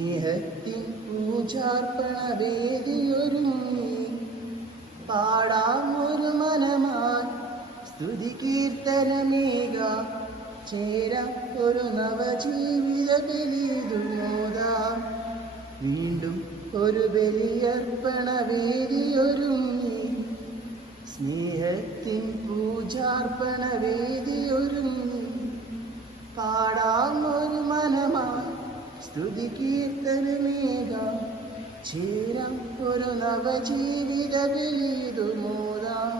സ്നേഹത്തിൻ പൂജാർപ്പണ വേദിയൊരുങ്ങി പാടാം ഒരു മനമായി സ്തുതി കീർത്തനമേക ചേരാം ഒരു നവജീവിത ബലിതുമോദാം വീണ്ടും ഒരു ബലിയർപ്പണ വേദിയൊരുങ്ങി സ്നേഹത്തിൻ പൂജാർപ്പണ വേദിയൊരുങ്ങി പാടാം ഒരു മനമായി സ്തുതി കീർത്തനമേക ചേരാം ഒരു നവജീവിത ബലിതുമോദാം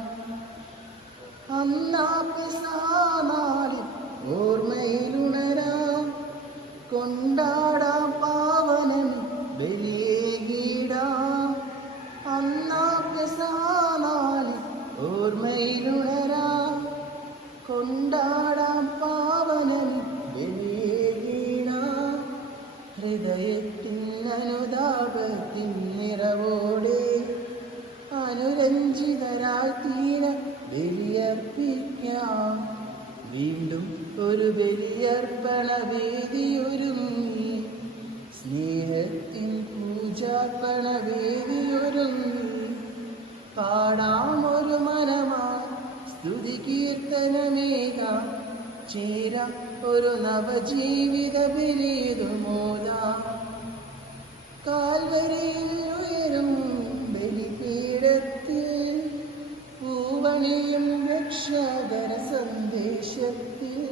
അന്നാപ്പിസാനാളിൽ ഓർമ്മയിലുണരാം കൊണ്ടാടാം പാവനൻ ബലിയേകിടാം അന്നാപ്പിസാനാളിൽ ഓർമ്മയിലുണരാം കൊണ്ടാടാം പാവനൻ ബലിയേകിടാം ഹൃദയത്തിൻ അനുതാപത്തിൻ നിറവോടെ അനുരഞ്ജിതരായി തീര ബലിയർപ്പിക്കാം വീണ്ടും ഒരു ബലിയർപ്പണ വേദിയൊരുങ്ങി സ്നേഹത്തിൻ പൂജാർപ്പണ വേദിയൊരുങ്ങി പാടാം ഒരു മനമായി സ്തുതി കീർത്തനമേകാം ചേരാം ഒരു നവജീവിത ബലിതുമോദാം കാൽവരിയിൽ ഉയരും ബലിപീഠത്തിൽ പൂവണിയും രക്ഷകര സന്ദേശത്തിൽ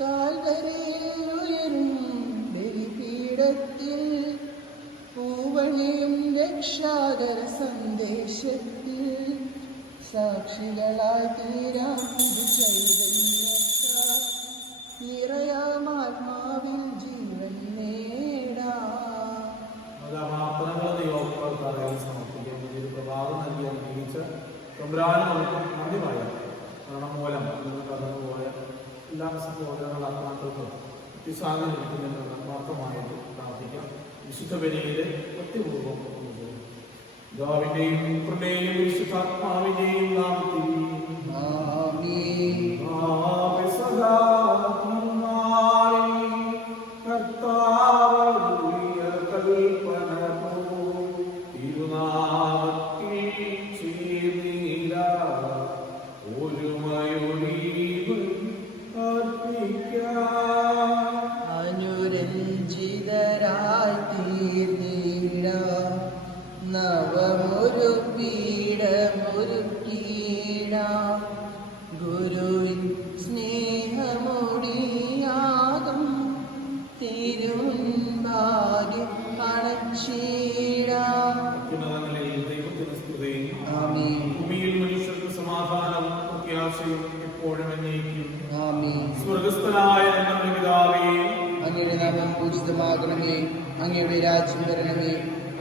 കാൽവരിയിൽ ഉയരും ബലിപീഠത്തിൽ പൂവണിയും രക്ഷാകര സന്ദേശത്തിൽ സാക്ഷികളായി തീരാം ചൈതന്യത്താൽ നിറയാമാത്മാവിൽ ജീവൻ നേടാം. മൂലം കടന്നുപോയ എല്ലാ സഹോദരങ്ങളാത്മാക്കൾക്കും സാധനത്തിന് മാത്രമായിട്ട് പ്രാർത്ഥിക്കാം. വിശുദ്ധ ബലിയിലെ ഒറ്റപൂർവ്വം പിതാവിന്റെയും പുത്രന്റെയും വിശുദ്ധാത്മാവിന്റെയും നാമത്തിൽ അനുരഞ്ജിതരായി തീർന്നിടാം നവമൊരു പീഠമൊരുക്കിടാം ഗുരുവിൻ സ്നേഹമൊടിയാകും തിരുമുൻപാകെ അണച്ചിടാം. ഭൂമിയിൽ മനുഷ്യർക്ക് സമാധാനവും പ്രത്യാശയും എപ്പോഴും എന്നേക്കും. സ്വർഗസ്ഥനായ ഞങ്ങളുടെ പിതാവേ, അങ്ങയുടെ നാമം പൂജിതമാകണമേ, അങ്ങയുടെ രാജ്യം വരണമേ,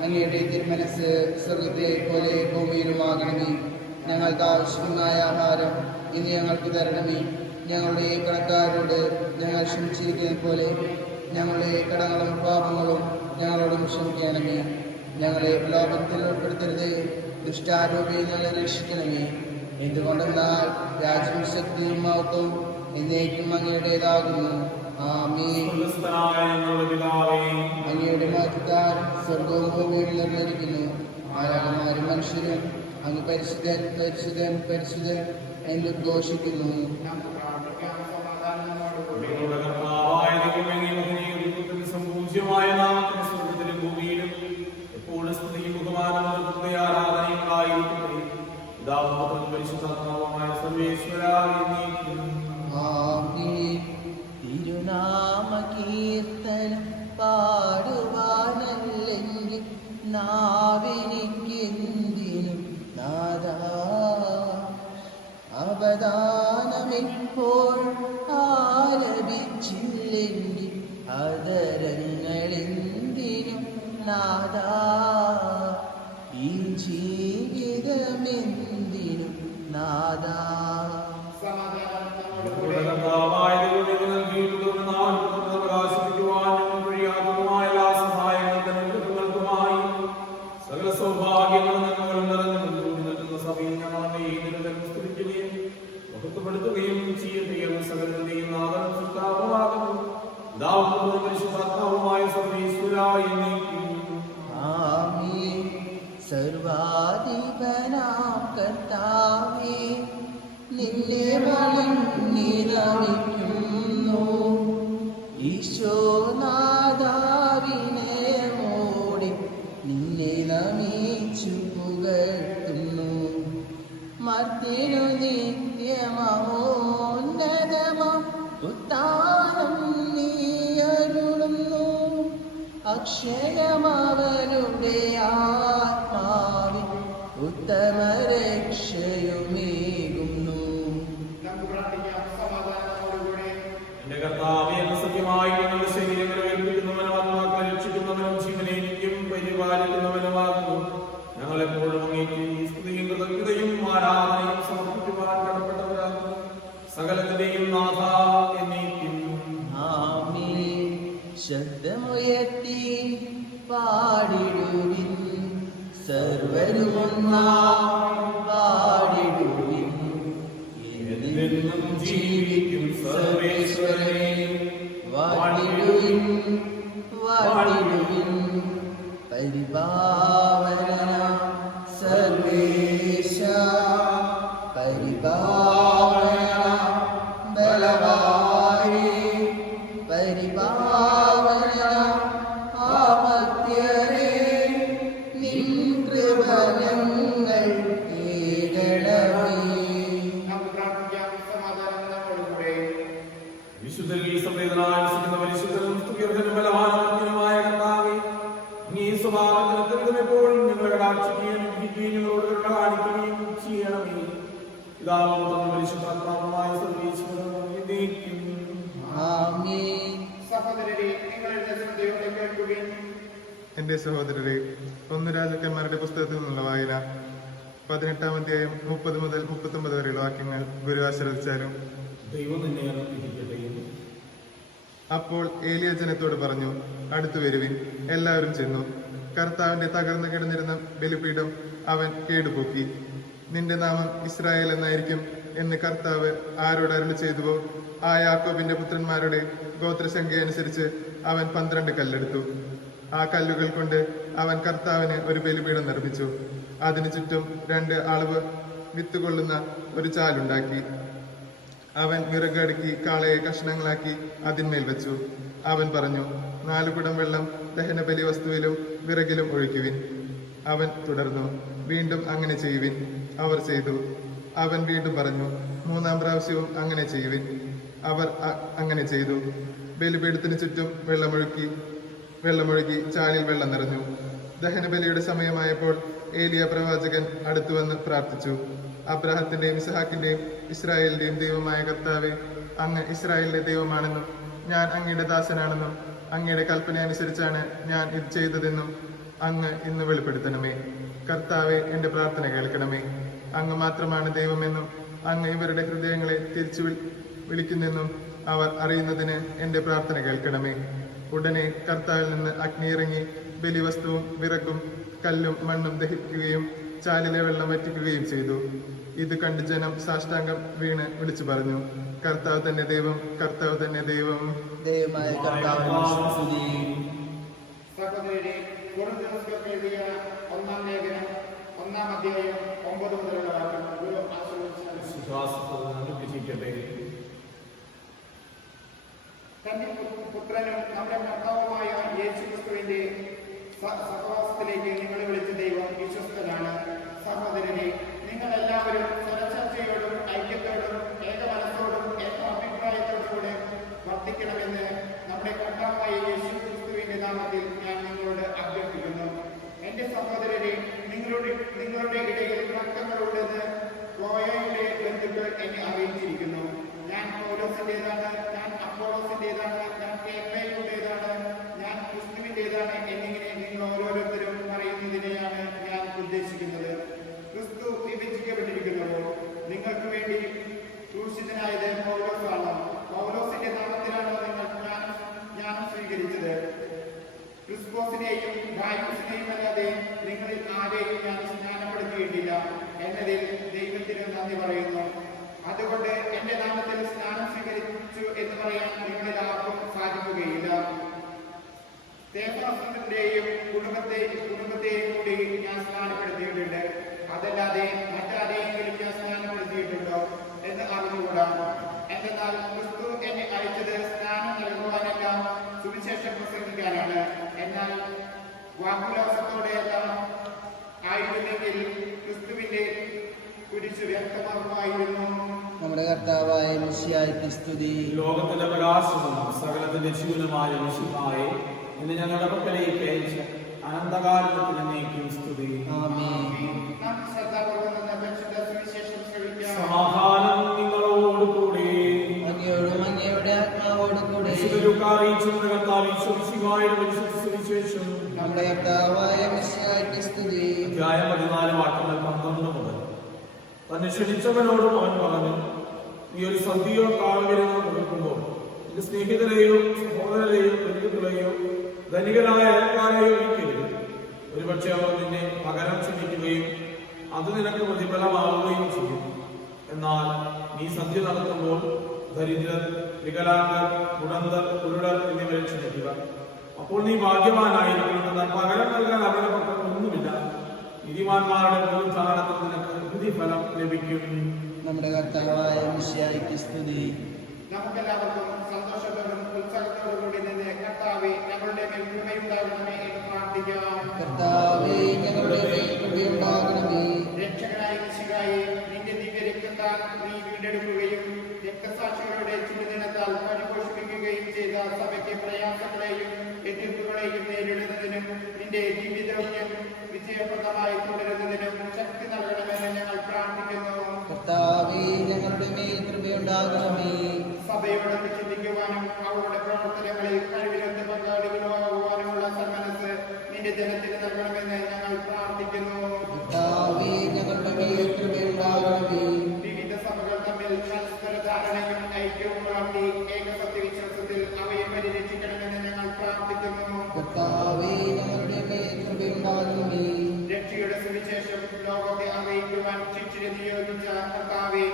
അങ്ങയുടെ തിരുമനസ് സ്വർഗത്തെ പോലെ ഭൂമിയിലുമാകണമേ. ഞങ്ങൾക്ക് ആവശ്യമായ ആഹാരം ഇനി ഞങ്ങൾക്ക് തരണമേ. ഞങ്ങളുടെ കടക്കാരോട് ഞങ്ങൾ ക്ഷമിച്ചിരിക്കുന്നത് പോലെ ഞങ്ങളുടെ കടങ്ങളും പാപങ്ങളും ഞങ്ങളോടും ക്ഷമിക്കണമേ. ഞങ്ങളെ പ്രലോഭനത്തിൽ ഉൾപ്പെടുത്തരുത്, ദുഷ്ടാരൂപിയിൽ ഞങ്ങളെ രക്ഷിക്കണമേ. എന്തുകൊണ്ടെന്നാൽ രാജ്യം ശക്തിയും മഹത്വവും എന്നേക്കും അങ്ങയുടേതാകുന്നു. ആമേൻ. അങ്ങയുടെ മഹത്വത്താൽ സ്വർഗവും ഭൂമിയും നിറഞ്ഞിരിക്കുന്നു. ആരാധകന്മാരും മനുഷ്യരും അങ്ങ് പരിശുദ്ധൻ പരിശുദ്ധൻ പരിശുദ്ധൻ എന്ന് ഘോഷിക്കുന്നു. തിരുനാമ കീർത്തനം പാടുവാനല്ലെങ്കിൽ നാവിനിക്കെന്തിനും നാദാ അവദാനമെപ്പോൾ ആലപിച്ചില്ലെങ്കിൽ അതരങ്ങളെന്തിനും നാദാ ഈ ജീവിതമെന്തിനും നാദാ. സകല സൗഭാഗ്യങ്ങളും സകലത്തിന്റെയും നാഥനും സൃഷ്ടാവുമാകുന്നു. പിതാവും പരിശുദ്ധാത്മാവുമായ സർവ്വേശ്വരാ ഇപ്പോഴുണ്ടായി നീക്കും. ആമേൻ. സർവാധിപനാം കർത്താവേ, നിന്നെ വണങ്ങി നമിക്കുന്നു. ഈശോനാഥാവിനയമോടെ നിന്നെ നമിച്ചു പുകഴ്ത്തുന്നു. മർത്യനു നിത്യമഹോന്നതമാം ഉത്താനം നീ അരുളുന്നു. അക്ഷയമവരുടെ ആത്മാവിൽ ഉത്തമ രക്ഷയുമേകുന്നു. എന്റെ കർത്താവേ, സത്യമായി ഞങ്ങളുടെ ശരീരങ്ങളെ ഏൽപ്പിക്കുന്നവനും ആത്മാക്കളെ രക്ഷിക്കുന്നവനും ജീവനെ നിത്യം പരിപാലിക്കുന്നവനുമാകുന്നു. ഞങ്ങളെപ്പോഴും അങ്ങേക്ക് സ്തുതിയും കൃതജ്ഞതയും ആരാധനയും സമർപ്പിക്കുവാൻ കടപ്പെട്ടവരാകുന്നു. സകലത്തിന്റെയും നാഥ എന്നേക്കും. ആമേൻ. ശബ്ദമുയർത്തി പാടിടുവിൻ, സർവരുമൊന്നാം പാടിടുവിൻ. എന്നെന്നും ജീവിക്കും സർവേശ്വരനെ വാഴ്ത്തിടുവിൻ, വാഴ്ത്തിടുവിൻ. പരിപാവനനാം സർവേശ, പരിപാവനനാം ബലവാനേ, പരിപാവനനാം ആമത്യരേ, നിൻ കൃപ ഞങ്ങൾ തേടണമേ. വിശുദ്ധരിൽ സംവേദനായി വസിക്കുന്ന പരിശുദ്ധനും സ്തുത്യർഹനും ബലവാനുമായ കർത്താവേ, അങ്ങേ സ്വഭാവത്തിന് എപ്പോഴും ഞങ്ങളെ കടാക്ഷിക്കുകയും അനുഗ്രഹിക്കുകയും ഞങ്ങളോട് കരുണ കാണിക്കുകയും ചെയ്യണമേ. പിതാവും പുത്രനും പരിശുദ്ധാത്മാവുമായ സർവ്വേശ്വരൻ എന്നേക്കും. ആമേൻ. സഹോദരരെ, നിങ്ങളുടെ ശ്രദ്ധയോടെ കേൾക്കുകയും എന്റെ സഹോദരരെ, 1 രാജാക്കന്മാരുടെ പുസ്തകത്തിൽ നിന്നുള്ള വായന 18-ാം അധ്യായം 30 മുതൽ 39 വരെയുള്ള വാക്യങ്ങൾ ഗുരു ആശ്രയിച്ചാലും. ദൈവം നിന്നെ അനുഗ്രഹിക്കട്ടെ. അപ്പോൾ ഏലിയ ജനത്തോട് പറഞ്ഞു, അടുത്തു വരുവിൻ. എല്ലാവരും ചെന്നു. കർത്താവിന്റെ തകർന്നു കിടന്നിരുന്ന ബലിപീഠം അവൻ കേടുപോക്കി. നിന്റെ നാമം ഇസ്രായേൽ എന്നായിരിക്കും എന്ന് കർത്താവ് ആരോട് അരുളി ചെയ്തുവോ ആ യാക്കോബിന്റെ പുത്രന്മാരുടെ ഗോത്രസംഖ്യ അനുസരിച്ച് അവൻ 12 കല്ലെടുത്തു. ആ കല്ലുകൾ കൊണ്ട് അവൻ കർത്താവിന് ഒരു ബലിപീഠം നിർമ്മിച്ചു. അതിനു ചുറ്റും 2 അളവ് വിത്തുകൊള്ളുന്ന ഒരു ചാലുണ്ടാക്കി. അവൻ വിറകടുക്കി കാളയെ കഷ്ണങ്ങളാക്കി അതിന്മേൽ വെച്ചു. അവൻ പറഞ്ഞു, 4 കുടം വെള്ളം ദഹനബലി വസ്തുവിലും വിറകിലും ഒഴിക്കുവിൻ. അവൻ തുടർന്നു, വീണ്ടും അങ്ങനെ ചെയ്യുവിൻ. അവർ ചെയ്തു. അവൻ വീണ്ടും പറഞ്ഞു, 3-ാം പ്രാവശ്യവും അങ്ങനെ ചെയ്യുവിൻ. അവർ അങ്ങനെ ചെയ്തു. ബലിപീഠത്തിന് ചുറ്റും വെള്ളമൊഴുകി ചാലിൽ വെള്ളം നിറഞ്ഞു. ദഹനബലിയുടെ സമയമായപ്പോൾ ഏലിയ പ്രവാചകൻ അടുത്തുവന്ന് പ്രാർത്ഥിച്ചു, അബ്രാഹത്തിന്റെയും ഇസ്ഹാക്കിന്റെയും ഇസ്രായേലിന്റെയും ദൈവമായ കർത്താവെ, അങ്ങ് ഇസ്രായേലിന്റെ ദൈവമാണെന്നും ഞാൻ അങ്ങയുടെ ദാസനാണെന്നും അങ്ങയുടെ കൽപ്പന അനുസരിച്ചാണ് ഞാൻ ഇത് ചെയ്തതെന്നും അങ്ങ് ഇന്ന് വെളിപ്പെടുത്തണമേ. കർത്താവെ, എന്റെ പ്രാർത്ഥന കേൾക്കണമേ. അങ്ങ് മാത്രമാണ് ദൈവമെന്നും അങ്ങ് ഇവരുടെ ഹൃദയങ്ങളെ തിരിച്ചു വിളിക്കുന്നെന്നും അവർ അറിയുന്നതിന് എന്റെ പ്രാർത്ഥന കേൾക്കണമേ. ഉടനെ കർത്താവിൽ നിന്ന് അഗ്നി ഇറങ്ങി ബലിവസ്തുവും വിറകും കല്ലും മണ്ണും ദഹിക്കുകയും ചാലിലെ വെള്ളം വറ്റിക്കുകയും ചെയ്തു. ഇത് കണ്ട് ജനം സാഷ്ടാംഗം വീണ് വിളിച്ചു പറഞ്ഞു, കർത്താവ് തന്നെ ദൈവം, കർത്താവ് തന്നെ ദൈവം. ദൈവമായ കർത്താവിനെ സ്തുതി. സഹോദരരെ, കൊറിന്ത്യർക്കെഴുതിയ എഴുതിയ 1-ാം ലേഖനം 1-ാം അധ്യായം 9 മുതലുള്ള വാക്യങ്ങൾ ഗുരു ആശ്രയിച്ചാലും. വിശ്വാസത്തോടെ അനുഗ്രഹിക്കട്ടെ. തന്റെ പുത്രനും നമ്മുടെ കർത്താവുമായ യേശുക്രിസ്തുവിന്റെ സഹവാസത്തിലേക്ക് നിങ്ങളെ വിളിച്ച ദൈവം വിശ്വസ്തനാണ്. സഹോദരനെ, നിങ്ങൾ എല്ലാവരും സ്വരച്ചർച്ചയോടും ഐക്യത്തോടും ഏകമനത്തോടും ഏക അഭിപ്രായത്തോടും കൂടെ വർദ്ധിക്കണമെന്ന് നമ്മുടെ കർത്താവായ യേശുക്രിസ്തുവിന്റെ നാമത്തിൽ ഞാൻ നിങ്ങളോട് അഭ്യർത്ഥിക്കുന്നു. എന്റെ സഹോദരരെ, നിങ്ങളുടെ ഇടയിൽ തർക്കങ്ങളുണ്ടെന്ന് ഗോയയുടെ ബന്ധുക്കൾ എന്നെ അറിയിച്ചിരിക്കുന്നു. ഞാൻ പൗലോസിന്റേതാണ്, ഞാൻ അപ്പോളോസിന്റേതാണ്, ഞാൻ കേഫയുടേതാണ്, ഞാൻ ക്രിസ്തുവിന്റേതാണ് എന്നിങ്ങനെ നിങ്ങൾ ഓരോരുത്തരും പറയുന്നതിനെയാണ് ഞാൻ ഉദ്ദേശിക്കുന്നത്. ക്രിസ്തു വിഭജിക്കപ്പെട്ടിരിക്കുന്നുവോ? നിങ്ങൾക്ക് വേണ്ടി ക്രൂശിതനായത് പൗലോസാണ്. പൗലോസിന്റെ നാമത്തിലാണ് നിങ്ങൾ ജ്ഞാനം സ്വീകരിച്ചത്. ക്രിസ്പോസിനെയും ഗായസിനെയും അല്ലാതെ നിങ്ങളിൽ ആരെയും ഞാൻ സ്നാനപ്പെടുത്തിയിട്ടില്ല എന്നതിൽ ദൈവത്തിന് നന്ദി പറയുന്നു. അതുകൊണ്ട് എന്റെ നാമത്തിൽ സ്നാനം സ്വീകരിച്ചു എന്ന് പറയാൻ നിങ്ങളിൽ ആർക്കും സാധിക്കുകയില്ല. സ്തേഫാസത്തിന്റെയും കുടുംബത്തെയും കൂടി ഞാൻ സ്നാനപ്പെടുത്തിയിട്ടുണ്ട്. അതല്ലാതെ മറ്റാരെയെങ്കിലും ഞാൻ സ്നാനപ്പെടുത്തിയിട്ടുണ്ടോ എന്ന് അറിഞ്ഞുകൂടാ. എന്തെന്നാൽ ക്രിസ്തു എന്നെ അയച്ചത് സ്നാനം നൽകുവാനല്ല, സുവിശേഷം പ്രസംഗിക്കാനാണ്. എന്നാൽ വാക്കുലാസത്തോടെയെല്ലാം ആയിരുന്നെങ്കിൽ ക്രിസ്തുവിന്റെ കുരിശ് വ്യക്തമാകുമായിരുന്നു. നമ്മുടെ കർത്താവായ മിശിഹായ്ക്ക് സ്തുതി. ലോകത്തിന്റെ പ്രകാശവും സകലത്തിന്റെ ജീവനുമായ മിശിഹായെ ഇന്ന് ഞങ്ങളുടെ പക്കലേക്ക് അയച്ച അനന്തകാലത്തിന് നീക്കും സ്തുതി. ആമേൻ. നാം ശ്രദ്ധാപൂർവ്വം നിന്ന് പരിശുദ്ധ സുവിശേഷം ശ്രവിക്കാം. സമാധാനം നിങ്ങളോട് കൂടെ. അങ്ങയോടും അങ്ങയുടെ ആത്മാവോടും കൂടെ. സുവിശേഷം നമ്മുടെ കർത്താവായ മിശിഹായ്ക്ക് സ്തുതി. അധ്യായം 14 വാക്യങ്ങൾ 12 മുതൽ. തന്നെ ക്ഷണിച്ചവനോടും അവൻ പറഞ്ഞു, നീ ഒരു സദ്യയോ കാവ്യനോ കൊടുക്കുമ്പോൾ നിന്റെ സ്നേഹിതരെയോ സഹോദരരെയോ ബന്ധുക്കളെയോ ധനികരായ അയൽക്കാരെയോ ഒരിക്കലും ഒരുപക്ഷെ അവർ നിന്നെ പകരം ക്ഷണിക്കുകയും അത് നിനക്ക് പ്രതിഫലമാവുകയും ചെയ്യും. എന്നാൽ നീ സദ്യ നടത്തുമ്പോൾ ദരിദ്രർ, വികലാംഗർ, മുടന്തർ, കുരുടർ എന്നിവരെ ക്ഷണിക്കുക. അപ്പോൾ നീ ഭാഗ്യവാനായിരിക്കും. എന്നാൽ പകരം നൽകാൻ അവരുടെ പക്കം ഒന്നുമില്ല. നീതിമാന്മാരുടെ പുനരുദ്ധാരണത്തിൽ നിനക്ക് പ്രതിഫലം ലഭിക്കും. നമ്മുടെ കർത്താവായ മിശിഹായ്ക്ക് സ്തുതി. നമുക്കെല്ലാവർക്കും സന്തോഷത്തോടും ഉത്സാഹത്തോടും കൂടി നിന്ന് കർത്താവേ ഞങ്ങളുടെ മേൽ കൃപയുണ്ടാകണമേ എന്ന് പ്രാർത്ഥിക്കാം. കർത്താവേ ഞങ്ങളുടെ മേൽ കൃപയുണ്ടാകണമേ. രക്ഷകനായ മിശിഹായേ, നിന്റെ ദിവ്യ രക്തത്താൽ നീ വീണ്ടെടുക്കുകയും രക്തസാക്ഷികളുടെ ചുടുദിനത്താൽ പരിപോഷിപ്പിക്കുകയും ചെയ്ത സഭയ്ക്ക് പ്രയാസങ്ങളെയും എതിർപ്പുകളെയും നേരിടുന്നതിനും നിന്റെ ജീവിതം വിജയപ്രദമായി തുടരുന്നതിനും ശക്തി നൽകണമെന്ന് ഞങ്ങൾ പ്രാർത്ഥിക്കുന്നു. കർത്താവേ ഞങ്ങളുടെ മേൽ കൃപയുണ്ടാകണമേ. സഭയോടൊന്ന് ചിന്തിക്കുവാനും അവരുടെ പ്രവർത്തനങ്ങളിൽ കഴിവിലൊന്ന് പങ്കാളികളാകുവാനുമുള്ള സന്മനസ് നിന്റെ ജനത്തിന് നൽകണമെന്ന് ഞങ്ങൾ പ്രാർത്ഥിക്കുന്നു. കർത്താവേ ഞങ്ങളുടെ മേൽ കൃപയുണ്ടാകണമേ. വിവിധ സഭകൾ തമ്മിൽ പരസ്പര ധാരണയും ഐക്യവും വളർത്തി ഏകസത്യവിശ്വാസത്തിൽ അവയെ പരിരക്ഷിക്കണമെന്ന് ഞങ്ങൾ പ്രാർത്ഥിക്കുന്നു. കർത്താവേ ഞങ്ങളുടെ മേൽ കൃപയുണ്ടാകണമേ. രക്ഷയുടെ സുവിശേഷം ലോകത്തെ അറിയിക്കുവാൻ ശിക്ഷയെ നിയോഗിച്ച കർത്താവേ,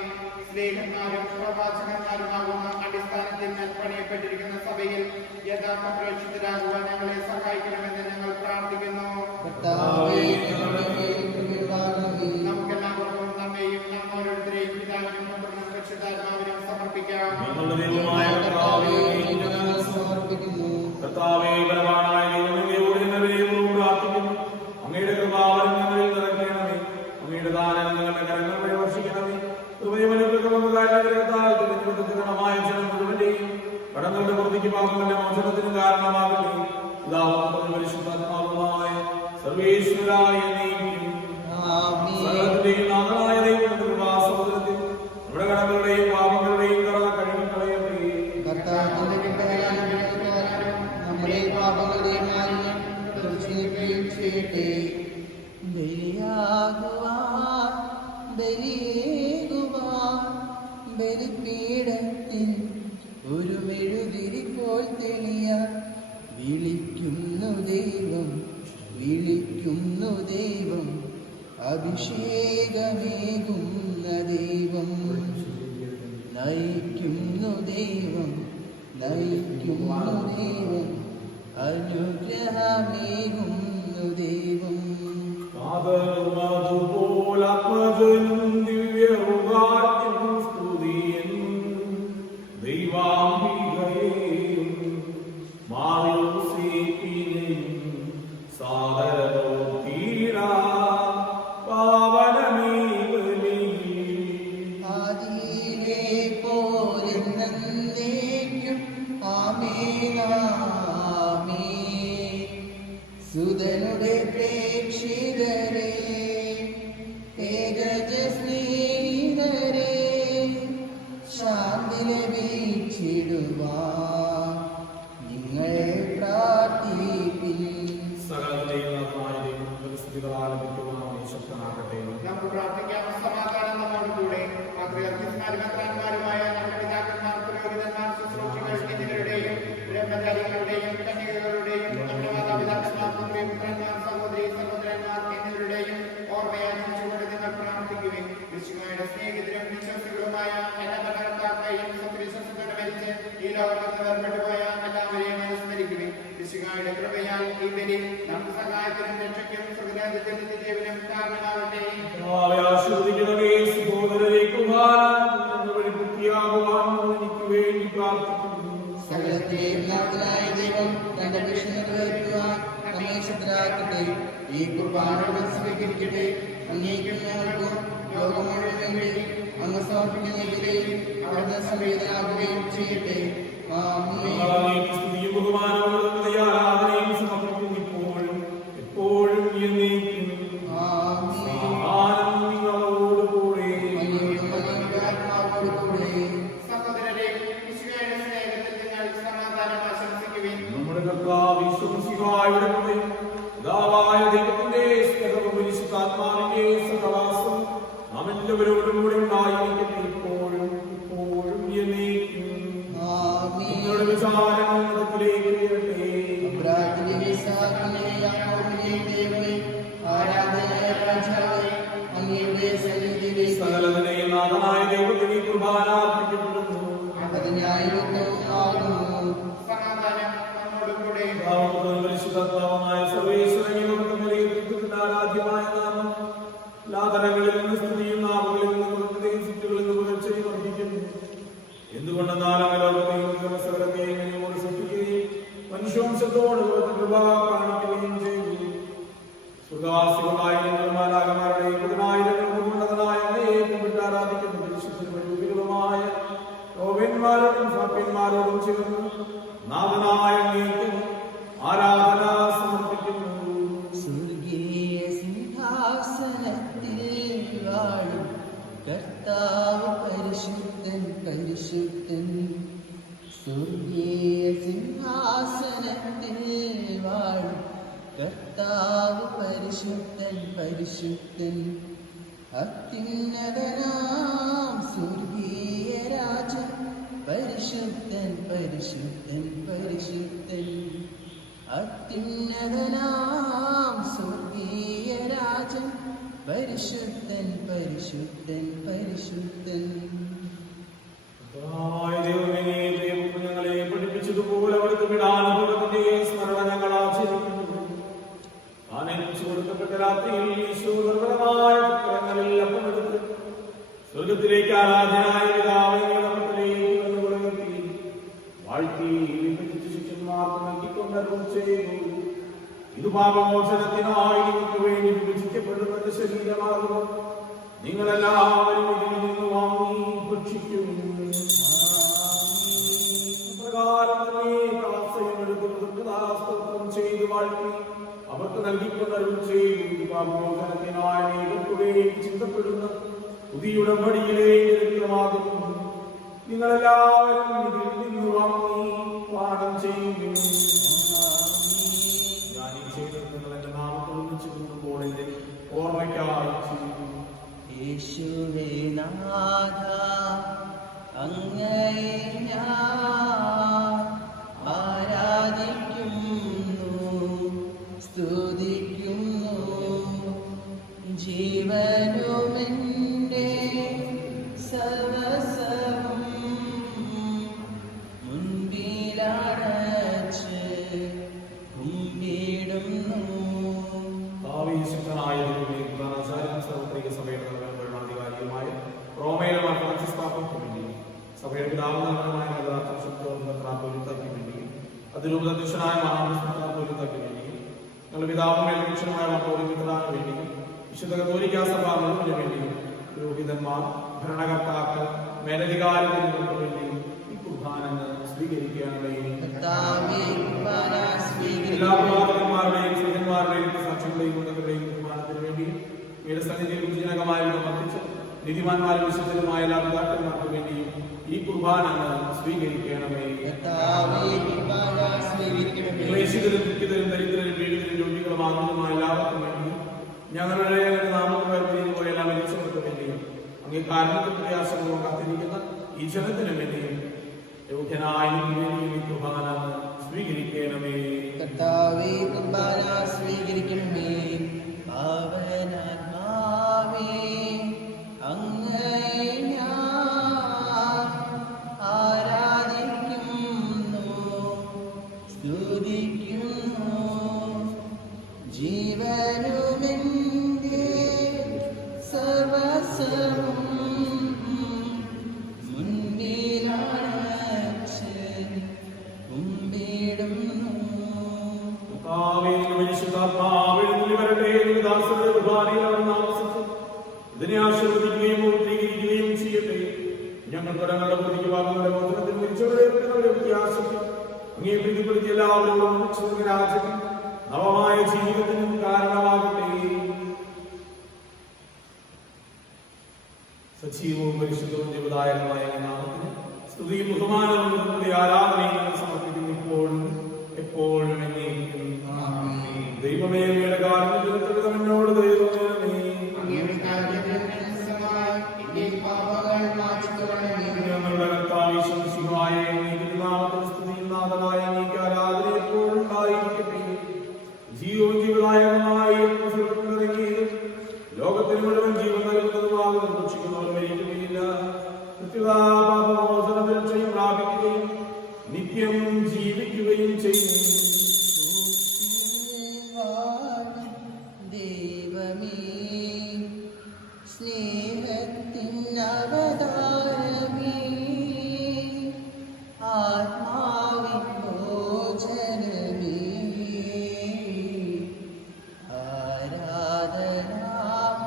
സ്നേഹന്മാരും പ്രവാചകന്മാരുമാകുന്ന അടിസ്ഥാനത്തിൽ പണിയപ്പെട്ടിരിക്കുന്ന സഭയിൽ യഥാർത്ഥ പ്രേക്ഷിതരാകുവാൻ ഞങ്ങളെ സഹായിക്കണമെന്ന് ഞങ്ങൾ പ്രാർത്ഥിക്കുന്നു. കർത്താവേ ഞങ്ങളുടെ മേൽ കൃപയുണ്ടാകണമേ. നമുക്കെല്ലാവർക്കും നമ്മെയും നാം ഓരോരുത്തരെയും പിതാവിനും പുത്രനും രക്ഷിതാത്മാവിനും സമർപ്പിക്കാം. ഞങ്ങളുടെ ദൈവമായ കർത്താവേ, ഞങ്ങൾ സമർപ്പിക്കുന്നു. കർത്താവേ, ബലവാനായ ദൈവമേ, ഞങ്ങളോട് പ്രാർത്ഥിക്കുന്നു. അങ്ങയുടെ കൃപാവരം ഞങ്ങളിൽ നിറയ്ക്കണമേ. അങ്ങയുടെ ദാനം ഞങ്ങളുടെ കരങ്ങൾ വഴി വർഷിക്കണമേ. മായ ജനം മുഴുവന്റെയും കടങ്ങളുടെ പ്രവൃത്തിക്ക് പാപങ്ങളുടെ മോചനത്തിന് കാരണമാകട്ടെ. പിതാവും പരിശുദ്ധാത്മാവുമായ സർവേശ്വരായ നീക്കും ആമേൻ. സകലത്തിന്റെയും നാഥനായ ദൈവത്തിന്റെ കൃപാസമുദ്രത്തിൽ നമ്മുടെ കടങ്ങളുടെയും പാപങ്ങളുടെയും കട കഴുകിക്കളയട്ടെ. കർത്താവിന്റെ കൃപയാൽ നമ്മുടെ പാപങ്ങളുടെ മാലിന്യം തുടച്ചുനീക്കുകയും ചെയ്യട്ടെ. ബലിയാകുവാൻ ബലിയേകുവാൻ ബലിപീഠത്തിൽ ഒരു മെഴുതിരി പോൽ തെളിയാൻ വിളിക്കുന്നു ദൈവം, വിളിക്കുന്നു ദൈവം, അഭിഷേകമേകുന്ന ദൈവം, നയിക്കുന്നു ദൈവം, നയിക്കുന്നു ദൈവം, അനുഗ്രഹമേകുന്നു ദൈവം. ആദിയിലെ പോലെ നന്നേക്കും ആമേൻ ആമേൻ. സുതനുടെ പ്രേക്ഷിതരെ, ഏകജ സ്നേഹിതരെ, ശാന്തി ലഭിച്ചിടുവാൻ നിങ്ങൾ പ്രാർത്ഥിപ്പിൻ. നമുക്ക് പ്രാർത്ഥിക്കാം. സമാധാനം നമ്മോടുകൂടെ. മെത്രാന്മാരുമായ നമ്മുടെ പിതാക്കന്മാർ, പുരോഹിതന്മാർ, ശുശ്രൂഷികൾ എന്നിവരുടെയും ബ്രഹ്മചാരികളുടെയും കന്യകകളുടെയും നമ്മുടെ മാതാപിതാക്കന്മാർ, പുത്രന്മാർ, സഹോദരി സഹോദരന്മാർ എന്നിവരുടെയും ഓർമ്മയാചരിച്ചുകൊണ്ട് നിങ്ങൾ പ്രാർത്ഥിക്കുകയും ഈ ബലി നമുക്ക് സഹായത്തിനും രക്ഷയ്ക്കും സുഖരാജ്യത്തിന്റെ നിത്യജീവനും കാരണമാവട്ടെ. ആശ്രദിക്കണമേ സഹോദരരെ, കുമാരൻ വഴി പൂർത്തിയാകുവാൻ എനിക്ക് വേണ്ടി പ്രാർത്ഥിക്കുന്നു. സകലത്തെയും നാഥനായ ദൈവം തന്റെ വിഷ നിറവേറ്റുവാൻ നമ്മെ ശുദ്ധരാക്കട്ടെ. ഈ കുർബാന സ്വീകരിക്കട്ടെ. അങ്ങേക്കും ഞങ്ങൾക്കും ലോകം മുഴുവൻ വേണ്ടി അങ്ങ് സമർപ്പിക്കുന്നതിൽ അവിടുന്ന് സംവേദനാകുകയും ചെയ്യട്ടെ. ആമേൻ. സ്തുതിയും ബഹുമാനവും ആരാധനയും സമർപ്പിക്കുന്നു ഇപ്പോഴും എപ്പോഴും എന്നേക്കും. ആമേൻ. സമാധാനം നിങ്ങളോടുകൂടെ. സഹോദരരെ, ഈശോയുടെ സ്നേഹത്തിൽ നിങ്ങൾ സമാധാനം ആശംസിക്കുവിൻ. നമ്മുടെ കർത്താവ് യേശുമിശിഹായുടെ കൃപയും പിതാവായ ദൈവത്തിന്റെ സ്നേഹവും പരിശുദ്ധാത്മാവിന്റെ സഹവാസവും നാം എല്ലാവരോടും കൂടെ ഉണ്ടായിരിക്കട്ടെ ഇപ്പോഴും എപ്പോഴും എന്നേക്കും. നിങ്ങളുടെ വിചാരങ്ങൾ മതത്തിലേക്ക് ഉയരട്ടെ. സകലതിനെയും നാഥനായ ദൈവത്തിന് കുർബാന അർപ്പിക്കപ്പെടുന്നു. സമാധാനം നമ്മോടുകൂടെ. പരിശുദ്ധാത്മാവായ സർവേശ്വരനെ നമുക്ക് നിലനിർത്തുന്ന ആരാധ്യമായ നാമം ലാതരങ്ങളിൽ നിന്ന് സ്തുതിയും നാമങ്ങളിൽ നിന്ന് മൃതദേഹം ചുറ്റുകളിൽ നിന്ന് പുകഴ്ചയും വർദ്ധിക്കുന്നു. എന്തുകൊണ്ടെന്നാൽ ലോകത്തെയും സകലത്തെയും എന്നോട് സൃഷ്ടിക്കുകയും മനുഷ്യവംശത്തോട് കൃപ കാണിക്കുകയും ചെയ്തു. സുഖവാസികളായിരുന്ന മാലാഖമാരുടെയും പതിനായിരങ്ങളും ഉന്നതനായ കുമ്പിട്ട് ആരാധിക്കുന്ന പരിശുദ്ധമായ രോഗന്മാരോടും സാപ്യന്മാരോടും ചേർന്ന് നാഥനായ അങ്ങേക്ക് ആരാധന സമർപ്പിക്കുന്നു. സ്വർഗീയ സിംഹാസനത്തിൽ വാഴും കർത്താവ് പരിശുദ്ധൻ പരിശുദ്ധൻ. സ്വർഗീയ സിംഹാസനത്തിൽ വാഴും കർത്താവ് പരിശുദ്ധൻ പരിശുദ്ധൻ. അത്യുന്നതനാം സ്വർഗീയ രാജൻ പരിശുദ്ധൻ പരിശുദ്ധൻ പരിശുദ്ധൻ. അത്യുന്നതനാം സ്വർഗീയ രാജൻ പരിശുദ്ധൻ പരിശുദ്ധൻ പരിശുദ്ധൻ. ഞങ്ങളെ പഠിപ്പിച്ചതുപോലെ അവിടുത്തെ വിടാനുഭവത്തിന്റെ സ്മരണ ഞങ്ങൾ ആചരിക്കുന്നു. ആനയിച്ചു കൊടുക്കപ്പെട്ട രാത്രിയിൽ ഈശോ നിർമ്മലമായ ചക്രങ്ങളിൽ അപ്പമെടുത്ത് സ്വർഗത്തിലേക്ക് ആരാധനായ പിതാവിനെ നമ്മളിലേക്ക് കണ്ണുകളെത്തി വാഴ്ത്തി വിഭജിച്ച് ശിഷ്യന്മാർക്ക് നൽകിക്കൊണ്ടരുൾ ചെയ്തു. ഇത് പാപമോചനത്തിനായി നിങ്ങൾക്ക് വേണ്ടി വിഭജിക്കപ്പെടുന്ന ശരീരമാകുന്നു. നിങ്ങളെല്ലാവരും ഇതിൽ നിന്ന് വാങ്ങി ഭക്ഷിക്കുന്നു. പ്രകാരം തന്നെ സ്തോത്രം ചെയ്ത് വാഴ്ത്തി അവർക്ക് നൽകിക്കൊണ്ടരുൾ ചെയ്തു. പാപമോചനത്തിനായി നിങ്ങൾക്ക് വേണ്ടി ചിന്തപ്പെടുന്ന പുതിയ ഉടമ്പടിയിലെ ചരിത്രമാകുന്നു. നിങ്ങളെല്ലാവരും ഇതിൽ നിന്ന് വാങ്ങി പാഠം ചെയ്യുന്നു. ഞാൻ ഈ ചെയ്തത് നിങ്ങൾ എന്റെ നാമത്തിൽ ഒന്നിച്ചു കൂടുമ്പോൾ എന്റെ ഓർമ്മയ്ക്കായി ചെയ്യുന്നു. യേശുവേ നാഥ അങ്ങയെ ഞാൻ ആരാധിക്കുന്നു സ്തുതിക്കുന്നു. ജീവനുമെന്റെ സർവസ്വവും മുൻപിലടച്ച് കുമ്പിടുന്നു. ആവേശിതനായ ദൈവമേ, പ്രധാനാചാര്യൻ സാർവത്രിക സഭയുടെ ഭരണാധികാരിയുമായ റോമയിലെ മാർ ഫ്രാൻസിസ് പാപ്പയ്ക്ക് വേണ്ടി സഭയുടെ പിതാവുന്നതമായ മെത്രാപ്പൊലീത്തായ്ക്ക് വേണ്ടി അതിരൂപത അധ്യക്ഷനായ മാറാപ്പൊലീത്തായ്ക്ക് വേണ്ടി ഞങ്ങളുടെ പിതാവും അധ്യക്ഷനുമായ മാർത്തോലിമിത്രാന് വേണ്ടി വിശുദ്ധ കത്തോലിക്കാ സഭ മുഴുവന് വേണ്ടിയും പുരോഹിതന്മാർ, ഭരണകർത്താക്കൾ, മേലധികാരികൾക്ക് വേണ്ടിയും ഈ കുർബാന സ്വീകരിക്കുകയാണേ. എല്ലാ പുരോഹിതന്മാരുടെയും സ്ത്രീന്മാരുടെയും സാക്ഷികളുടെയും കുടുംബങ്ങളുടെയും ബഹുമാനത്തിന് വേണ്ടി സന്നിധിയിൽ ഉജ്ജീനകമായി സമർപ്പിച്ച് നീതിമാന്മാരും വിശുദ്ധരുമായ എല്ലാ പിതാക്കന്മാർക്ക് വേണ്ടിയും ഈ കുർബാന സ്വീകരിക്കണമേ. ക്ലേശിതരും ദുഃഖിതരും ദരിദ്രരും പീഡിതരും രോഗികളുമാകുന്നതുമായ എല്ലാവർക്കും വേണ്ടിയും ഞങ്ങളുടെ നാമത്തിൽ പോലെല്ലാം രക്ഷപ്പെട്ടു വേണ്ടിയും അങ്ങേ കാരണത്തിൽ പ്രയാസങ്ങളും കാത്തിരിക്കുന്ന ഈ ജനത്തിനു വേണ്ടിയും യോഗ്യനായ ഈ കുർബാന സ്വീകരിക്കണമേ. കർത്താവേ കുർബാന സ്വീകരിക്കണമേ. പാവനാത്മാവേ അങ്ങയെ ഞാൻ ആരാധിക്കുന്നു സ്തുതിക്കുന്നു. ജീവനുമെന്റെ സർവസ്വവും മുൻപിലണച്ച് കുമ്പിടുന്നു. ഇതിനെ ആശീർവദിക്കുകയും പൂർത്തീകരിക്കുകയും ചെയ്യട്ടെ. ഞങ്ങൾ കടങ്ങളുടെ പ്രതിക്കുവാങ്ങളുടെ മോചനത്തിൽ മരിച്ചവരെ അങ്ങേ പ്രീതിപ്പെടുത്തിയ എല്ലാവരോടും രാജ്യം നവമായ ജീവിതത്തിനും കാരണമാകട്ടെ. സജീവവും പരിശുദ്ധവും ജീവദായകമായ നാമത്തിന് സ്തുതിയും ബഹുമാനവും ആരാധനയും സമർപ്പിക്കുന്നു ഇപ്പോഴും എപ്പോഴും എന്നേക്കും. ദൈവമേ അങ്ങയുടെ കാരണത്തിൽ എന്നോട് ദൈവമേ ഞങ്ങളുടെ കർത്താവേ ശംസിഹായ നാമത്തിൽ സ്തുതിയും നാഥനായ അങ്ങേക്ക് ആരാധന എപ്പോഴും ഉണ്ടായിരിക്കട്ടെ. ജീവവും ജീവദായകമായ ലോകത്തിന് മുഴുവൻ ജീവൻ നൽകുന്നതുമാകുന്ന സൂക്ഷിക്കുന്നവർ മരിക്കുകയില്ല. കൃത്യതാപാപമോചനം രക്ഷയും പ്രാപിക്കുകയും നിത്യം ജീവിക്കുകയും ചെയ്യും. ദൈവമേ സ്നേഹത്തിനവതാരമേ ആത്മാവിൻ ഭോജനമേ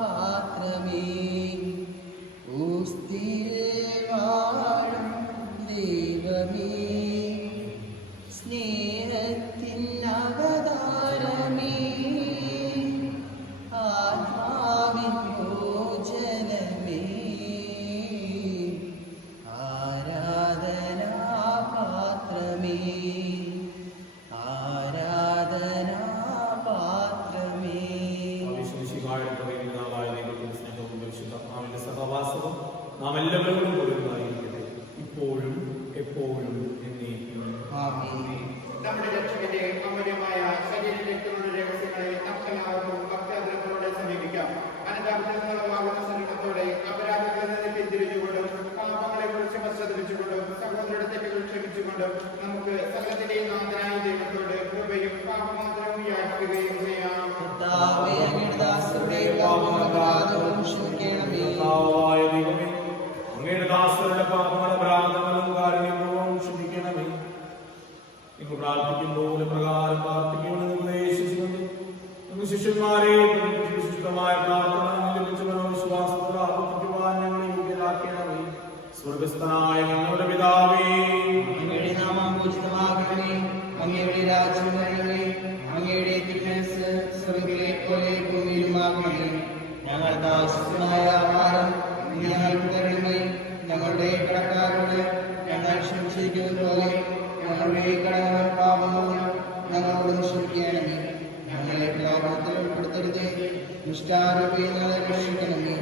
ആരാധനാപാത്രമേ ഉസ്തിയിൽ വാഴും ദൈവമേ സ്നേഹത്തിനവതാരമേ ആത്മാവിൻ ഭോജനമേ ആരാധനാപാത്രമേ ആരാധനാപാത്രമേ. സഹവാസവും നാം എല്ലാവരും ഒരുങ്ങായിരിക്കട്ടെ ഇപ്പോഴും എപ്പോഴും എന്നേക്കും. ആമേൻ. നമ്മുടെ രക്ഷകന്റെ അമൂല്യമായ ശരീരത്തിലുള്ള രഹസ്യങ്ങളെ നമുക്കെല്ലാവർക്കും ഭക്താഗ്രഹത്തോടെ സമീപിക്കാം. അനുതാപത്തിനുള്ളവാകുന്ന ശരീരത്തോടെ അപരാധങ്ങളിൽ നിന്ന് പിന്തിരിഞ്ഞുകൊണ്ടും പാപങ്ങളെ കുറിച്ച് പശ്ചാത്തപിച്ചുകൊണ്ടും സഹോദരരുടെ തെറ്റുകൾ ക്ഷമിച്ചുകൊണ്ടും നമുക്ക് സകലത്തിന്റെയും നാഥനായ ദൈവത്തോട് കൃപയും പാപമാത്രവും യാചിക്കുകയും ചെയ്യാം. കർത്താവേ, അങ്ങയുടെ ദാസരുടെ പാപങ്ങളും അപരാധങ്ങളും ക്ഷമിക്കണമേ. കർത്താവായ ദൈവമേ, അങ്ങയുടെ ദാസരുടെ പാപങ്ങളും അപരാധങ്ങളും കാരുണ്യപൂർവ്വം ക്ഷമിക്കണമേ. നിങ്ങൾ പ്രാർത്ഥിക്കുമ്പോൾ പ്രകാരം പ്രാർത്ഥിക്കുമെന്ന് ഉപദേശിച്ചുകൊണ്ട് നിങ്ങൾ ശിഷ്യന്മാരെ വിശിഷ്ടമായ പ്രാർത്ഥന ലഭിച്ച മനോവിശ്വാസത്തോടെ ആവർത്തിക്കുവാൻ ഞങ്ങളെ യോഗ്യരാക്കണമേ. സ്വർഗസ്ഥനായ ഞങ്ങളുടെ പിതാവേ, അങ്ങയുടെ നാമം പൂജിതമാകണമേ. അങ്ങയുടെ രാജ്യം വരണമേ. അങ്ങയുടെ തിരുമനസ്സ് സ്വർഗ്ഗത്തിലെ പോലെ ഭൂമിയിലുമാകണമേ. ഞങ്ങൾക്ക് ആവശ്യമായ ആഹാരം ഇന്ന് ഞങ്ങൾക്ക് തരണമേ. ഞങ്ങളുടെ കടക്കാരോട് ഞങ്ങൾ ക്ഷമിച്ചിരിക്കുന്നത് പോലെ ഞങ്ങളുടെ കടങ്ങളും പാപങ്ങളും ഞങ്ങളോടും ക്ഷമിക്കണമേ. ഞങ്ങളെ പ്രലോഭനത്തിൽ ഉൾപ്പെടുത്തരുതേ, ദുഷ്ടാരൂപിയിൽ ഞങ്ങളെ രക്ഷിക്കണമേ.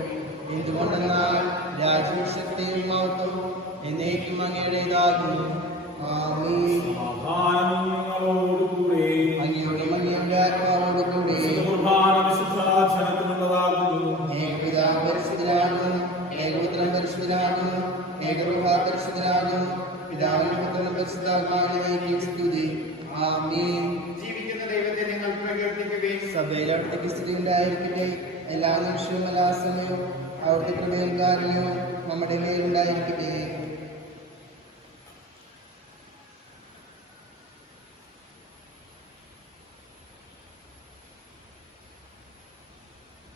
എന്തുകൊണ്ടെന്നാൽ രാജ്യവും ശക്തിയും മഹത്വവും എന്നേക്കും അങ്ങയുടേതാകുന്നു. ആമേൻ. സമാധാനം നിങ്ങളോടുകൂടെ. അങ്ങയുടെ അങ്ങയുടെ ആത്മാവോടുകൂടെ. കുർബാന വിശുദ്ധാചരണത്തിനുള്ളതാകുന്നു. ഏകപിതാവ് പരിശുദ്ധനാകുന്നു, ഏകപുത്രൻ പരിശുദ്ധനാകുന്നു, ഏകരൂഹ പരിശുദ്ധനാകുന്നു. പിതാവിനും പുത്രനും പരിശുദ്ധാത്മാവിനും സ്തുതി. ആമേൻ. ജീവിക്കുന്ന ദൈവത്തെ നിങ്ങൾ പ്രകീർത്തിക്കുകയും സഭയിൽ അടുത്തേക്ക് സ്ഥിതി ഉണ്ടായിരിക്കട്ടെ. എല്ലാ നിമിഷവും എല്ലാ സമയവും അവിടുത്തെ കൃപയും കാരുണ്യവും നമ്മുടെ മേലുണ്ടായിരിക്കട്ടെ.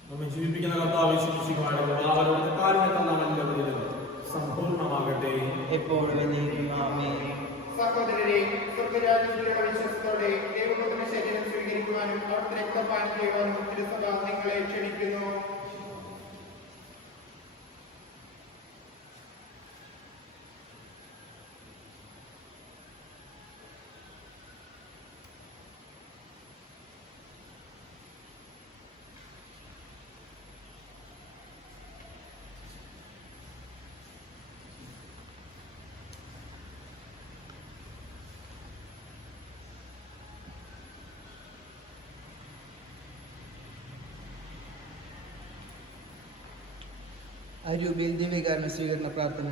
നമ്മെ ജീവിപ്പിക്കുന്ന കർത്താവേ ശിശുവാണ് എല്ലാവരുടെ കാരുണ്യത്താൽ എല്ലാവരിലും സമ്പൂർണ്ണമാകട്ടെ എപ്പോഴും എന്നേക്കും. ആമേൻ. സഹോദരരെ, സ്വർഗ്ഗരാജ്യത്തിലുള്ള വിശ്വാസത്തോടെ ദൈവപുത്രന്റെ ശരീരം സ്വീകരിക്കുവാനും അവിടുത്തെ രക്തപാനം ചെയ്യുവാനും തിരുസഭ നിങ്ങളെ ക്ഷണിക്കുന്നു. അരൂപിൽ ദിവ്യകാരുണ്യ സ്വീകരണ പ്രാർത്ഥന.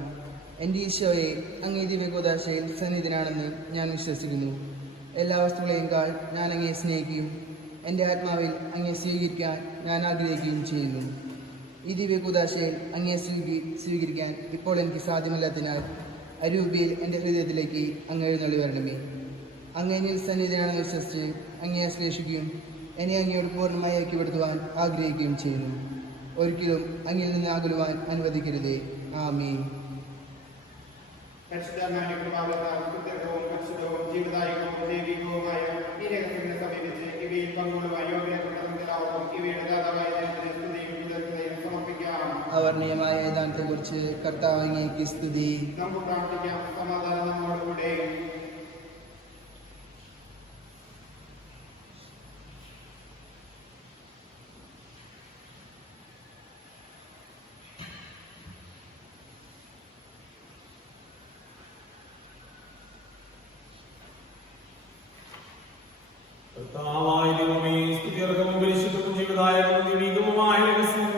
എൻ്റെ ഈശോയെ, അങ്ങേ ദിവ്യകൂദാശയിൽ സന്നിധിനാണെന്ന് ഞാൻ വിശ്വസിക്കുന്നു. എല്ലാ വസ്തുക്കളെയും കാൾ ഞാൻ അങ്ങയെ സ്നേഹിക്കുകയും എൻ്റെ ആത്മാവിൽ അങ്ങേ സ്വീകരിക്കാൻ ഞാൻ ആഗ്രഹിക്കുകയും ചെയ്യുന്നു. ഈ ദിവ്യ കൂദാശയിൽ അങ്ങേ സ്വീകരിക്കാൻ ഇപ്പോൾ എനിക്ക് സാധ്യമല്ലാത്തതിനാൽ അരൂപിയിൽ എൻ്റെ ഹൃദയത്തിലേക്ക് അങ്ങ് എഴുന്നള്ളി വരണമേ. അങ്ങയിൽ സന്നിധിയാണെന്ന് വിശ്വസിച്ച് അങ്ങേ ആശ്ലേഷിക്കുകയും എന്നെ അങ്ങയോട് പൂർണ്ണമായി ഐക്യപ്പെടുത്തുവാൻ ആഗ്രഹിക്കുകയും ചെയ്യുന്നു. ഒരിക്കലും അങ്ങിൽ നിന്ന് അകലുവാൻ അനുവദിക്കരുതേ. ആമീൻ. ജീവദായകവും ദൈവികവുമായ ഈ രഹസ്യങ്ങളെ സമീപിച്ച് ഇവയിൽ പങ്കുകൊള്ളുവാൻ യോഗ്യതപ്പെട്ടവർക്കെല്ലാവർക്കും ഇവയുടെ ദാതാവായ ദൈവത്തിന് സമർപ്പിക്കാം. അവർണ്ണീയമായ ദാനത്തെക്കുറിച്ച് കർത്താവ് അങ്ങേക്ക് സ്തുതി. നമുക്ക് പ്രാർത്ഥിക്കാം. സമാധാനം നമ്മോടുകൂടെ. കർത്താവായ ദൈവമേ, സ്തുത്യർഹവും പരിശുദ്ധവും ജീവദായകവും ദൈവികവുമായ രഹസ്യം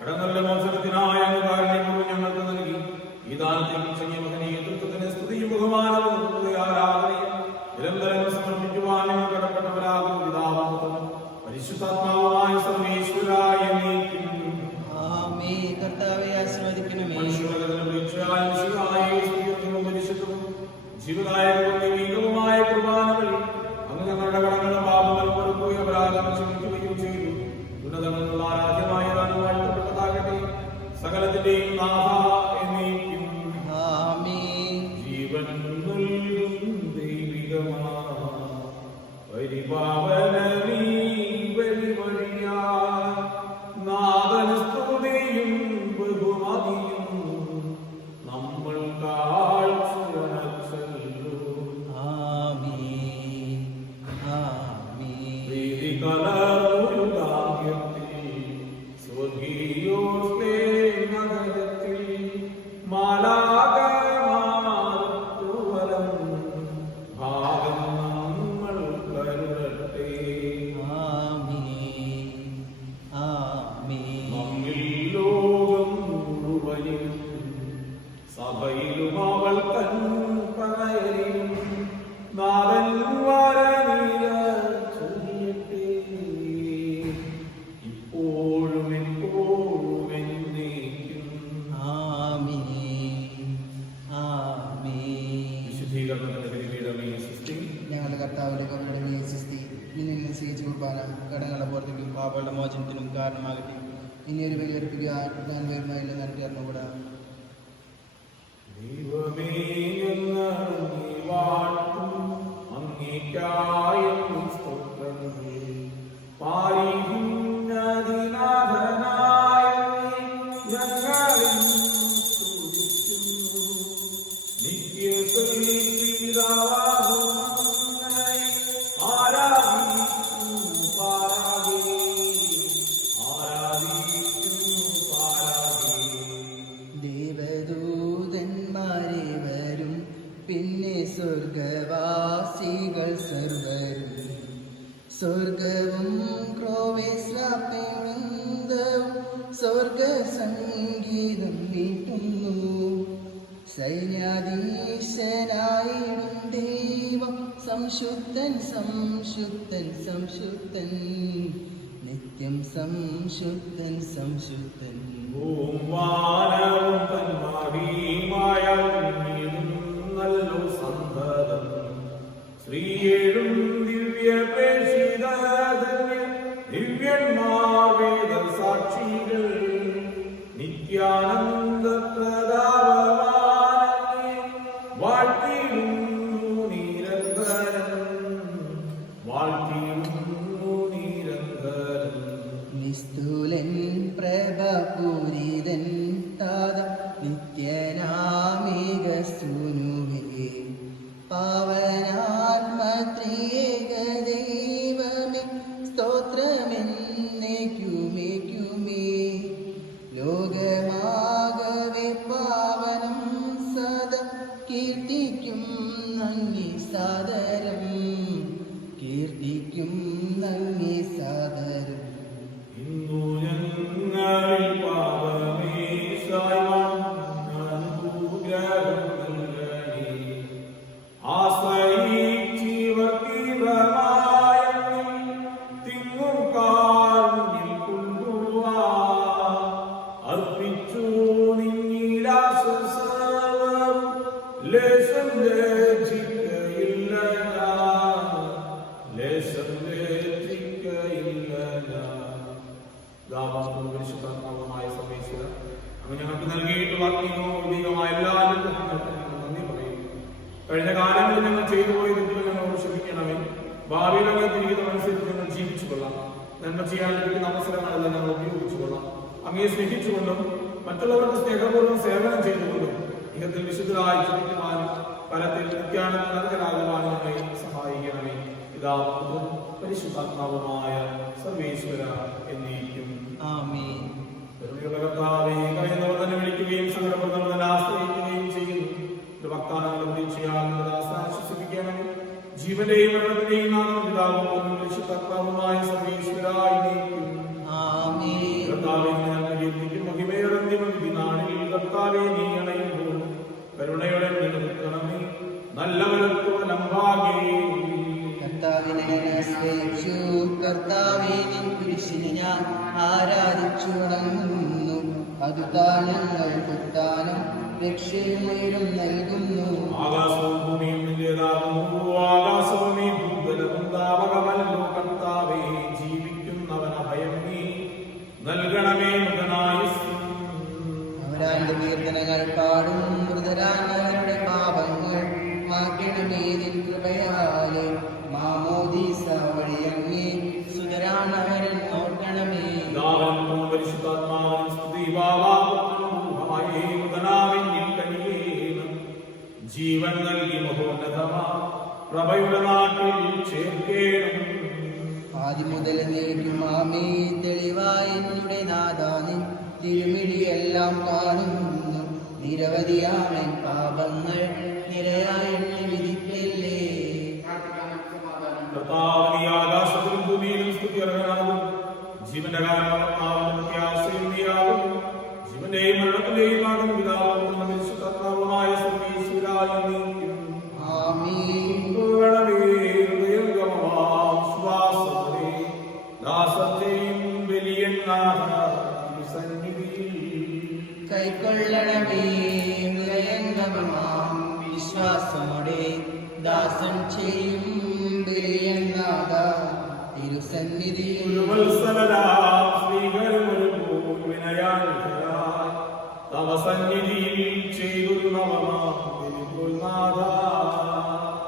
കടങ്ങളുടെ മോചനത്തിനായ അങ്ങ് കാരുണ്യപൂർവ്വം ഞങ്ങൾക്ക് നൽകി. ഈ ദാനത്തെക്കുറിച്ച് അങ്ങേ മഹനീയ തൃത്വത്തിന് സ്തുതിയും ബഹുമാനവും ആരാധനയും നിരന്തരം സമർപ്പിക്കുവാൻ ഞങ്ങൾ കടപ്പെട്ടവരാകും. പിതാവും പരിശുദ്ധാത്മാവുമായ സർവ്വേശ്വരായ എന്നേക്കും ആമേൻ. കർത്താവെ ആശീർവദിക്കണമേ. പരിശുദ്ധവും ജീവദായകവും ദൈവികവുമായ കുർബാനകൾ ഞങ്ങളുടെ കടങ്ങളും പാപങ്ങളും പൊറുക്കുകയും അപരാധം ക്ഷമിക്കുകയും ചെയ്തു. ഉന്നതങ്ങളുള്ള ആരാധ്യമായ വാഴ്ത്തപ്പെട്ടതാകട്ടെ. സകലത്തിന്റെയും നാഥ എന്നേക്കും ആമേൻ. ജീവൻ നൽകും ദൈവികമാ പരിപാവനമീ ബലിവഴിയാ നാഥന് സ്തുതിയും ബഹുമതിയും നമ്മൾ കാഴ്ചയണച്ചല്ലോ. ആമേൻ. ആമേൻ. കലമുരുദാഗ്യത്തിൽ സ്വർഗീയോസ്തേനഗരത്തിൽ മാലാഖമാർത്തുവലം ഭാഗം നമ്മൾ കരുതട്ടെ. ആമേൻ. ആമേൻ. നമ്മിൽ ലോകം മുഴുവനും സഭയിലും അവൾ തൻ പ്രണയരിലും നാഥൻ വരനീര ചൊരിയട്ടെ. ഇപ്പോഴും എപ്പോഴും എന്നേക്കും ആമേൻ. ആമേൻ. വിശുദ്ധീകരണത്തിന്റെ പരിപീഠമേ സൃഷ്ടി. ഞങ്ങളുടെ കർത്താവിന്റെ കരുണയെ സൃഷ്ടി ഇനി സ്വീകരിച്ച കുർബാന കടങ്ങളുടെ പുറത്തേക്കും പാപങ്ങളുടെ മോചനത്തിനും കാരണമാകട്ടെ. ഇനി ഒരു ബലിയർപ്പിക്കാൻ ഞാൻ വരുമായില്ല എനിക്ക് അറിഞ്ഞുകൂടാ. ദൈവമേ, ഞങ്ങൾ വാഴ്ത്തും അങ്ങേയ്ക്കായെന്നും സ്തോത്രങ്ങൾ. പാരിഹീനനാഥനായ ഞങ്ങളെന്നും സ്തുതിക്കുന്നു. നിത്യത്തിൽ പിതാവാകുന്നവനെ ആരാധിക്കുന്നു പാരാകേ. ആരാധിക്കുന്നു പാരാകേ. ദേവദൂതന്മാരെ വരും പിന്നെ സ്വർഗവാസികൾ സർവരും സ്വർഗവും ക്രോവേശ്വരവും സ്വർഗ സംഗീതം മീട്ടുന്നു. സൈന്യാധീശനായിടും ദൈവം സംശുദ്ധൻ സംശുദ്ധൻ സംശുദ്ധൻ നിത്യം സംശുദ്ധൻ സംശുദ്ധൻ. ഓം വാനവും തന്മാടിയുമായ നല്ലൊരു സന്തതം ശ്രീയേഴും ദിവ്യന്മാർ വേദ സാക്ഷികൾ നിത്യാനന്ദ പ്രതാപവാനെ വാഴ്ത്തിയിടുന്നു നിരന്തരം വാഴ്ത്തിയിടുന്നു നിരന്തരം. നിസ്തുലൻ പ്രഭപൂരിതൻ താത നിത്യനാമേക സൂനുവേ പാവനാത്മത്രിയേക ദൈവമേ സ്തോത്രമെന്നേക്കുമേക്കുമേ. ലോകമാകവെ പാവനം സദാ കീർത്തിക്കും നന്ദി സാദരം കീർത്തിക്കും നന്ദി സാദരം. ഇന്നു ഞങ്ങളിൽ പാപമേശായ്വാൻ അനുഗ്രഹം നൽകണേ. ആശ്രയിച്ചിവർ തീവ്രമായ പരിശുദ്ധാത്മാവുമായ സർവേശ്വര അങ്ങ് ഞങ്ങൾക്ക് നൽകിയിട്ടുള്ള ആത്മീയമായ എല്ലാ അനുഗ്രഹങ്ങൾക്കും ഞങ്ങൾ നന്ദി പറയുന്നു. കഴിഞ്ഞ കാലങ്ങളിൽ ഞങ്ങൾ ചെയ്തു പോയ തെറ്റുകൾ ഞങ്ങളോട് ക്ഷമിക്കണമേ. ഭാവിയിൽ ഞങ്ങൾ ജീവിതമനുസരിച്ച് ഞങ്ങൾ ജീവിച്ചു കൊള്ളാം. നന്മ ചെയ്യാൻ ലഭിക്കുന്ന അവസരങ്ങളെല്ലാം ഞങ്ങൾ ഉപയോഗിച്ചു കൊള്ളാം. അങ്ങയെ സ്നേഹിച്ചുകൊണ്ടും മറ്റുള്ളവർക്ക് സ്നേഹപൂർവ്വം സേവനം ചെയ്തുകൊണ്ടും ഇഹത്തിൽ വിശുദ്ധരായി ജീവിക്കുവാനും ഫലത്തിൽ നിത്യാനന്ദ നരകരാകുവാനും ഞങ്ങളെ സഹായിക്കണമേ. പിതാവും പരിശുദ്ധാത്മാവുമായ സർവേശ്വര എന്നേക്കും ആമേൻ. കർത്താവേ, കഴിയുന്നവർ തന്നെ വിളിക്കുകയും സങ്കടപ്പെടുന്നവർ തന്നെ ആശ്രയിക്കുകയും ചെയ്യുന്നു. ഭക്താനങ്ങളും ആശ്വസിപ്പിക്കണം. ജീവന്റെയും മരണത്തിന്റെയും നാമം പിതാവും പരിശുദ്ധാത്മാവുമായ സർവേശ്വര എന്നേക്കും ആമേൻ. കർത്താവേ, ഞങ്ങൾ കീർത്തിക്കും മഹിമയുടെ അന്തിമവിധി നാളിൽ കർത്താവേ നീ അണയുമ്പോൾ കരുണയോടെ നിലനിൽക്കണമേ. നല്ലവരത്വ ലംബാകേ കർത്താവിനെ ഞാൻ ആശ്രയിച്ചു, കർത്താവേ നിൻ കുരിശിനെ ഞാൻ ആരാധിച്ചു വണങ്ങുന്നു. അതുതാൻ ഞങ്ങൾക്കുത്താനും രക്ഷയും ഉയരും നൽകുന്നു. ആകാശവും ഭൂമിയും നിന്റേതാകുന്നു. ആകാശവും ഈ ഭൂതലവും താവകമല്ലോ കർത്താവേ. ജീവിക്കുന്നവൻ അഭയം നീ നൽകണമേ മുതനായുസ്സും. അവരാന്റെ കീർത്തനങ്ങൾ പാടും, മൃതരാനവരുടെ പാപങ്ങൾ മാറ്റണമേ നിൻ കൃപയാലെ. മാമോദീസ വഴിയങ്ങേ സുതരാനവരൻ നോക്കണമേ. പരിശുദ്ധാത്മാവിൻ സ്തുതി. ജീവൻ നൽകി മഹോന്നതമാ പ്രഭയുടെ നാട്ടിൽ ചേർക്കേണം. ആദ്യം മുതൽ നേരിട്ടും ആമേ. തെളിവായ എന്നുടെ നാദാനിൻ തിരുമിഴിയെല്ലാം കാണുന്നു. നിരവധിയാമൻ പാപങ്ങൾ നിരയായി വിധിക്കല്ലേ. കർത്താവിനെ ആകാശത്തിലും ഭൂമിയിലും സ്തുതി അർഹനാകും. ജീവന്റെ കാരണമാകും ജീവന്റെയും മരണത്തിന്റെയും ആകും പിതാവും പരിശുദ്ധാത്മാവുമായ സർവീശ്വരായ എന്നേക്കും ആമേൻ. ശ്വാസത്തെ ദാസത്തെയും കൈക്കൊള്ളണമേ ഹൃദയംഗമമാം വിശ്വാസമോടെ ദാസൻ ചെയ്യും ബലിയന്നാഥ തിരുസന്നിധിയിൽ.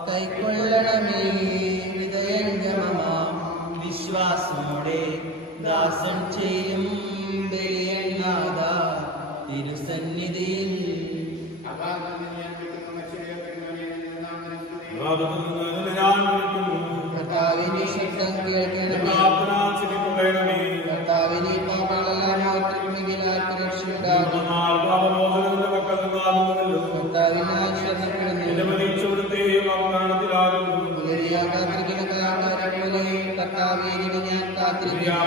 കൈക്കൊള്ളണമേ ഹൃദയംഗമമാം വിശ്വാസമോടെ ദാസൻ ചെയ്യും ബലിയന്നാഥ തിരുസന്നിധിയിൽ. കർത്താവിന്റെ ശബ്ദം കേൾക്കണമേ. കർത്താവിനെ പാപങ്ങളെല്ലാം മാറ്റുമെങ്കിലാർക്ക് രക്ഷയുണ്ടാകും. കർത്താവിനായി ശരണപ്പെടുന്നു. പുലരിയാ കാത്തിരിക്കുന്ന കാരണവരെ പോലെ കർത്താവിനെ ഞാൻ കാത്തിരിക്കുന്നു.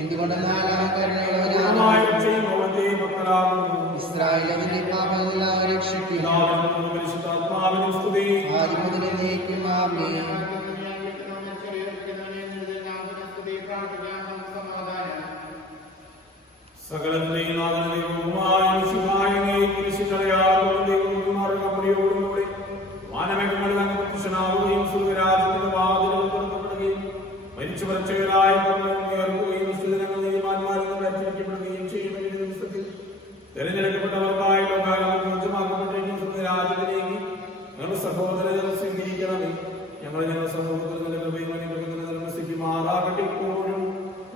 എന്തുകൊണ്ടെന്നാൽ ഇസ്രായേലിന്റെ പാപങ്ങളെല്ലാം രക്ഷിക്കും. ആദ്യം മുതൽ എന്നേക്കും ആമേൻ. സകലത്തിലെയും നാഥനദൈവവുമായ മിശിഹായ നീ കുരിശിലടയാളത്തോടും ദൈവവും മറുകപടിയോടുകൂടി വാനമേഘങ്ങളിൽ അങ്ങ് പ്രത്യക്ഷനാവുകയും സ്വർഗ്ഗരാജ്യത്തിന്റെ വാതിലുകൾ തുറക്കപ്പെടുകയും മരിച്ചുപറച്ചവരായ ഉയർത്തുകയും സ്ഥിരങ്ങൾ നീതിമാന്മാരിൽ നിന്ന് വേർതിരിക്കപ്പെടുകയും ചെയ്യുന്ന ഈ ദിവസത്തിൽ തിരഞ്ഞെടുക്കപ്പെട്ടവർക്കായി ലോകാലം മോചമാക്കപ്പെട്ടിരിക്കുന്ന സ്വർഗ്ഗരാജ്യത്തിലേക്ക് ഞങ്ങളുടെ സഹോദരങ്ങൾ സ്വീകരിക്കണമേ. ഞങ്ങളുടെ സമൂഹത്തിൽ നല്ല കൃപയും അനുഗ്രഹത്തിന് നിർമ്മസിക്കുമാറാകട്ടെ ഇപ്പോഴും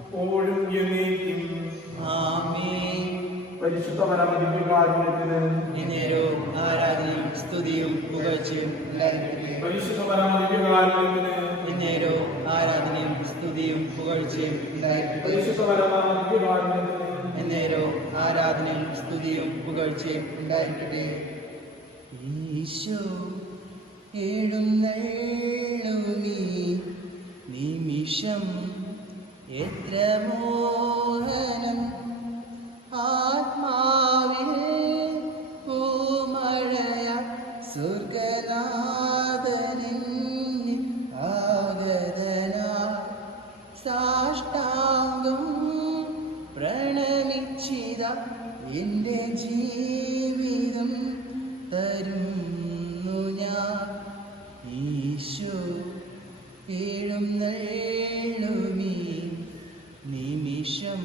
എപ്പോഴും എന്നേക്കും ആമേൻ. പരിശുദ്ധ പരമദിവ്യകാരുണ്യത്തിന് എന്നേരവും ആരാധനയും സ്തുതിയും പുകഴ്ചയും ഉണ്ടായിരിക്കട്ടെ. പരിശുദ്ധ പരമദിവ്യകാരുണ്യത്തിന് എന്നേരവും ആരാധനയും സ്തുതിയും പുകഴ്ചയും ഉണ്ടായിരിക്കട്ടെ. പരിശുദ്ധ പരമദിവ്യകാരുണ്യത്തിന് എന്നേരവും ആരാധനയും സ്തുതിയും പുകഴ്ചയും ഉണ്ടായിരിക്കട്ടെ. ഈശോ എഴുന്നള്ളുമീ നിമിഷം എത്ര മോഹനം ആത്മാവിൽ പൂമഴയ സ്വർഗനാഥനിൽ ആഗതനാ സാഷ്ടാംഗം പ്രണമിച്ചിത എൻ്റെ ജീവിതം തരുന്നു ഞാൻ. ഈശോ എഴുന്നള്ളുമീ നിമിഷം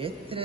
എത്ര